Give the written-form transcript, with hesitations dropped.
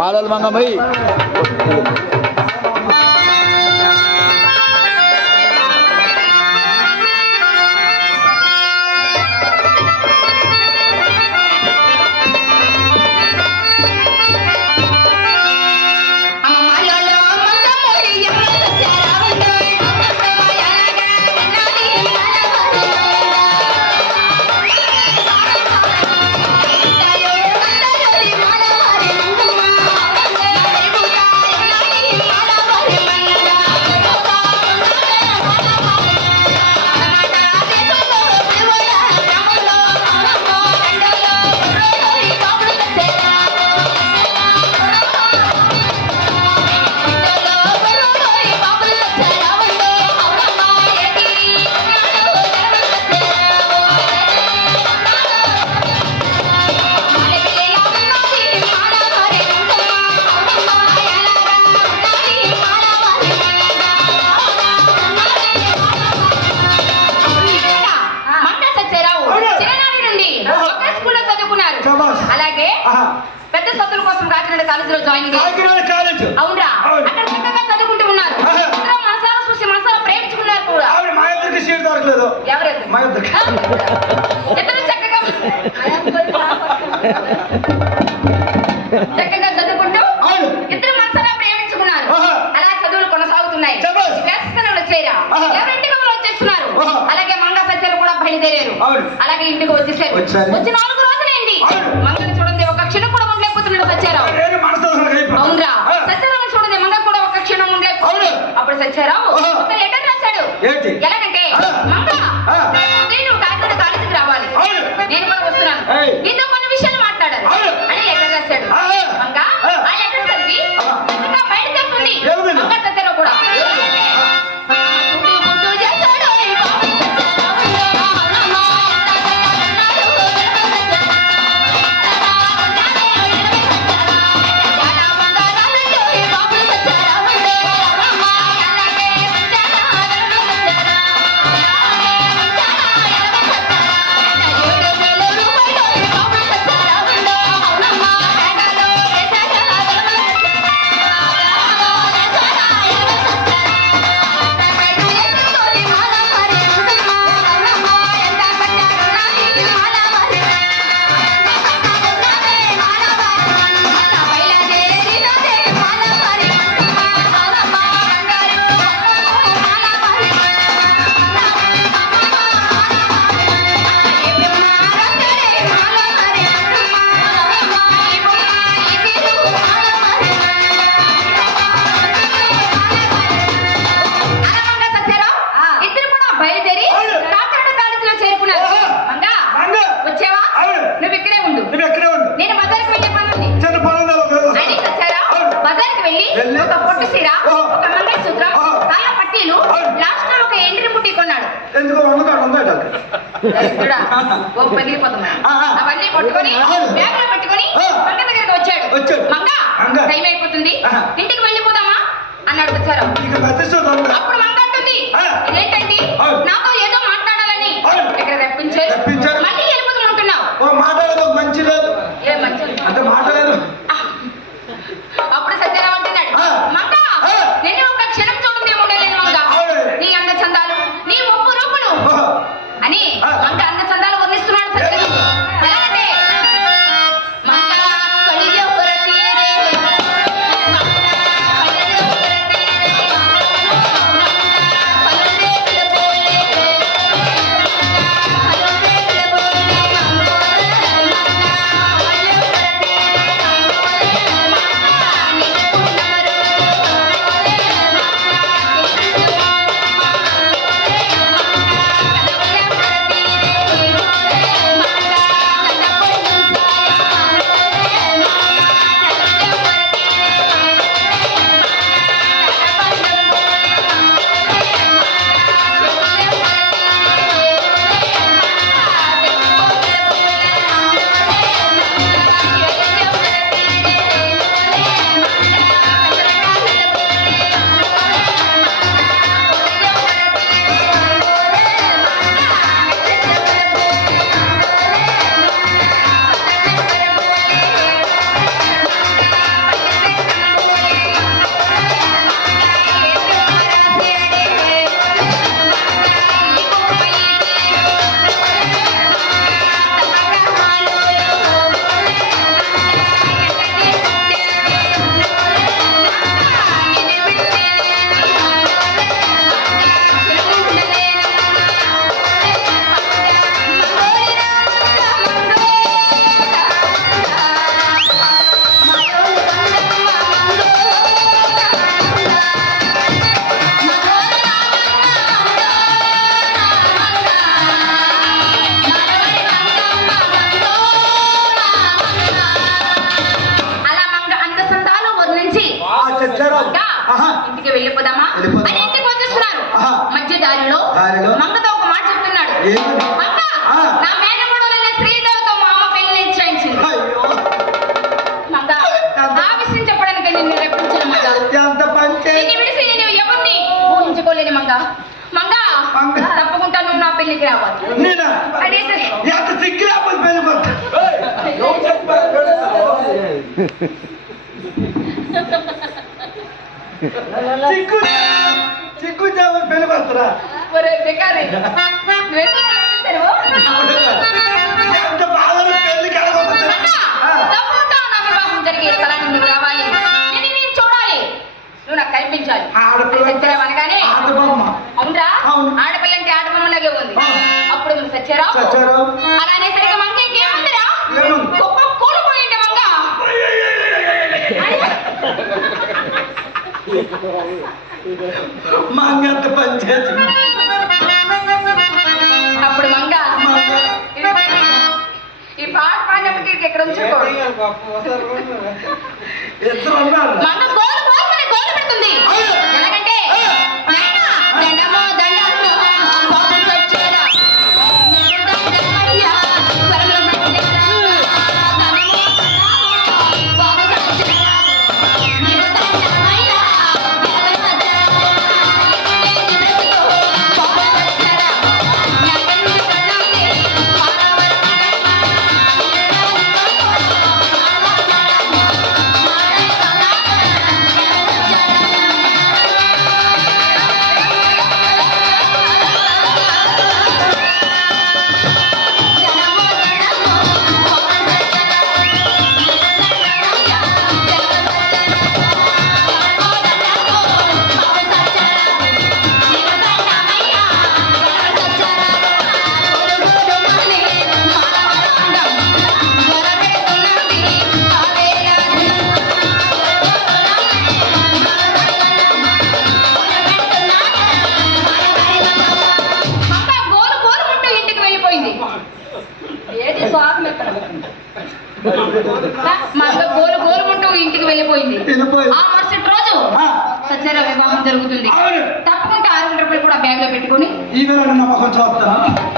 మాలల మంగమై పెద్ద చదువుల కోసం కాకినాడ కాలేజీలో జాయిన్ అవునరా అక్కడ చక్కగా చదువుకుంటూ ఉన్నారు. మనసాల చూసి మనసాల ప్రేమించుకున్నారు కూడా. ఇద్దరు చక్కగా చదువుకుంటూ ఇద్దరు మనసాల ప్రేమించుకున్నారు. అలా చదువులు కొనసాగుతున్నాయి. చేరా ఎవరింటికి వచ్చేస్తున్నారు. అలాగే మంగ సత్యాలు కూడా బయలుదేరారు. అలాగే ఇంటికి వచ్చేసారు. వచ్చి 4 రోజులైంది. మంగని చూడండి ఒక క్షణం కూడా ఉండలేకపోతున్నాడు సత్యారావు. అవునరా సత్యారావు చూడండి మంగ కూడా ఒక క్షణం ఉండలేకపోతుంది. అప్పుడు సత్యారావు ఒక లెటర్ రాశాడు. ఎలాగంటే మంగ నువ్వు కాకినాడ కాలేజీకి రావాలి, నేను కూడా వస్తున్నాను, నీతో కొన్ని విషయాలు మాట్లాడాలి అని లెటర్ రాశాడు. మంగ ఆ లెటర్ చదివి ఇంకా బయట చెప్తుంది మంగ సత్యారావు కూడా. అవన్నీ పట్టుకొని బ్యాగులో పెట్టుకొని మంగ దగ్గరికి వచ్చాడు. మంగ టైం అయిపోతుంది, ఇంటికి వెళ్ళిపోదామా అన్నాడు సత్యారావు. అప్పుడు మంగ అంటుంది, ఇదేంటండి నాతో ఏదో మాట్లాడాలని ఇక్కడ రప్పించారు, మళ్ళీ వెళ్ళిపోతామంటున్నావు. ఏ మంచి అప్పుడు సత్యారావు అంటున్నాడు, మంగ నిన్ను ఒక క్షణం చూడదేమో ఉండలేను మంగ, నీ అంద చందాలు నీ ఒప్పు రూపులు అని మంగ అంద చందాలు వర్ణిస్తున్నాడు సత్యారావు. ఎలాగంటే మంగ సచ్చారావు ఇంటికి వెళ్ళిపోదామా అని ఇంటికి వచ్చేస్తున్నారు. మధ్య దారిలో మంగతో ఒక మాట చెప్తున్నాడు. మంగ, నా మేనకోడలైన శ్రీదేవితో మా అమ్మ పెళ్లి నిశ్చయించింది. మంగ, ఆ విషయం చెప్పడానికి నిన్ను రప్పించిన మంగ. నిన్ను విడిసి నేను ఎవరిని ఊహించుకోలేని మంగ. మంగ, తప్పకుండా నువ్వు నా పెళ్లికి రావాలి. చిక్కు చావని పెళ్లి పడతారా? జరిగే స్థలాన్ని నువ్వు రావాలి. నేను చూడాలి, నువ్వు నాకు కనిపించాలి. అనగానే అవునరా, ఆడపిల్ల అంటే ఆడబొమ్మలాగే ఉంది. అప్పుడు నువ్వు సత్యరావు అలా అనేసరికి మంగ ఇంకేముందిరా, గొప్ప కూలిపోయింది మంగ. మంగంత పనిచేసి అప్పుడు మంగ ఈ పాట పాడినప్పటికీ ఇక్కడ ఉంచుకోడు. మంగ గోలు గోలు గోలు పెడుతుంది. ఎలాగంటే దండమో దండమో బాబు సచ్చేరా, దండమయ్యా వరమ సచ్చేరా, దండమో బాబు సచ్చేరా, నేను దండమయ్యా వరమ సచ్చేరా, బాబు సచ్చేరా, నగని కన్నమే మంగ గోలు గోలుకుంటూ ఇంటికి వెళ్ళిపోయింది. ఆ మరుసటి రోజు సత్యరావు వివాహం జరుగుతుంది. తప్పకుండా 600 రూపాయలు కూడా బ్యాగ్ లో పెట్టుకుని ఈ నమ్మకం చూస్తాను.